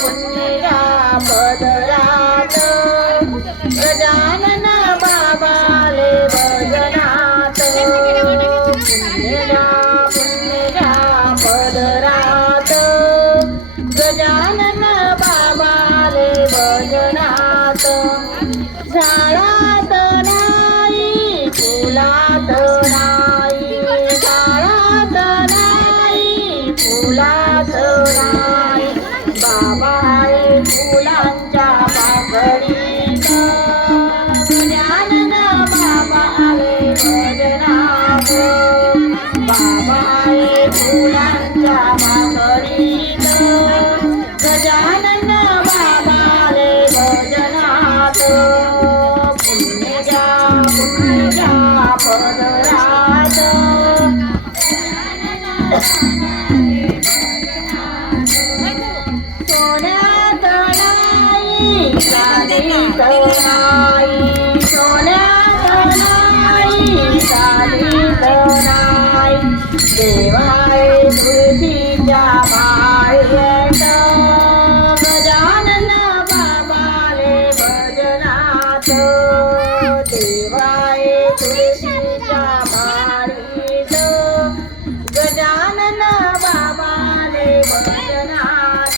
पुण्या पदरात गजानन बाबाले भजनात पुण्या पदरात गजानन बाबाले भजनात झाडात नाही फुलात नाही झाडात नाही फुलात नाही बाबा आहे फुलांच्या पाकळीत गजानन बाबा आले भजनात बाबा आहे फुलांच्या पाकळीत गजानन बाबा आले भजनात पुण्या पदरात सोन्यात नाही चांदीत नाही सोन्यात नाही चांदीत नाही देवा